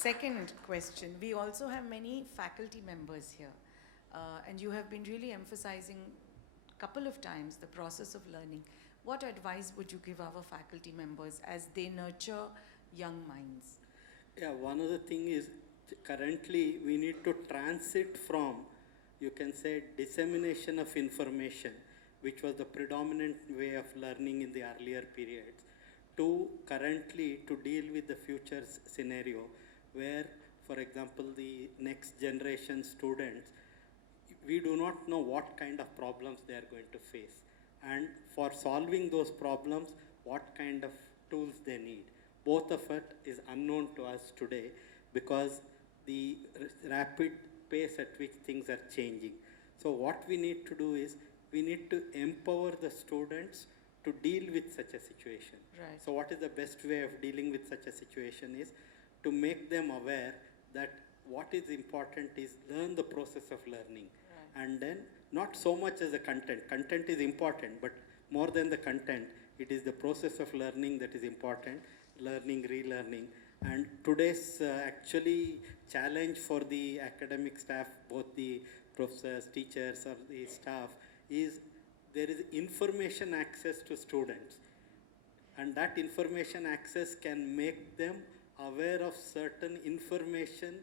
Second question, we also have many faculty members here, and you have been really emphasizing a couple of times the process of learning. What advice would you give our faculty members as they nurture young minds? Yeah, one of the thing is currently we need to transit from, you can say, dissemination of information, which was the predominant way of learning in the earlier periods, to currently to deal with the future scenario where, for example, the next generation students, we do not know what kind of problems they are going to face. And for solving those problems, what kind of tools they need. Both of it is unknown to us today because the rapid pace at which things are changing. So what we need to do is, we need to empower the students to deal with such a situation. Right. So what is the best way of dealing with such a situation is to make them aware that what is important is learn the process of learning. Right. And then not so much as the content. Content is important, but more than the content, it is the process of learning that is important, learning, relearning. And today's actually challenge for the academic staff, both the professors, teachers, or the staff, is there is information access to students. And that information access can make them aware of certain information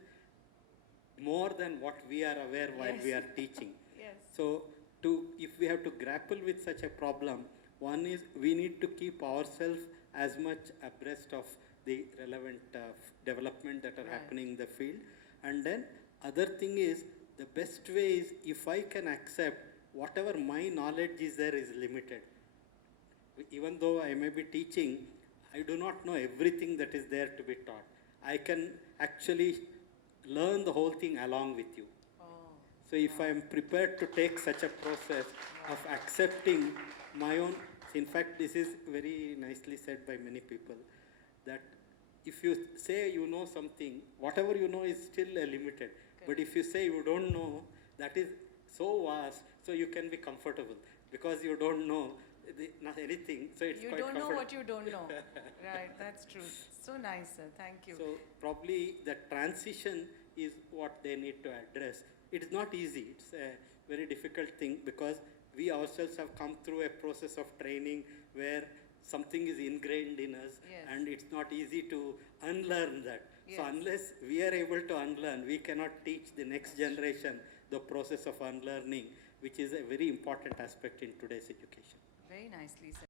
more than what we are aware while we are teaching. Yes. So if we have to grapple with such a problem, one is we need to keep ourselves as much abreast of the relevant development that are happening in the field. And then other thing is, the best way is if I can accept whatever my knowledge is there is limited. Even though I may be teaching, I do not know everything that is there to be taught. I can actually learn the whole thing along with you. Oh. So if I am prepared to take such a process of accepting my own, in fact this is very nicely said by many people, that if you say you know something, whatever you know is still limited. But if you say you don't know, that is so vast, so you can be comfortable because you don't know not anything, so it's you quite don't know comfortable. what you don't know. Right, that's true. So nice, sir. Thank you. So probably the transition is what they need to address. It is not easy. It's a very difficult thing because we ourselves have come through a process of training where something is ingrained in us. Yes. And it's not easy to unlearn that. Yes. So unless we are able to unlearn, we cannot teach the next generation the process of unlearning, which is a very important aspect in today's education. Very nicely said.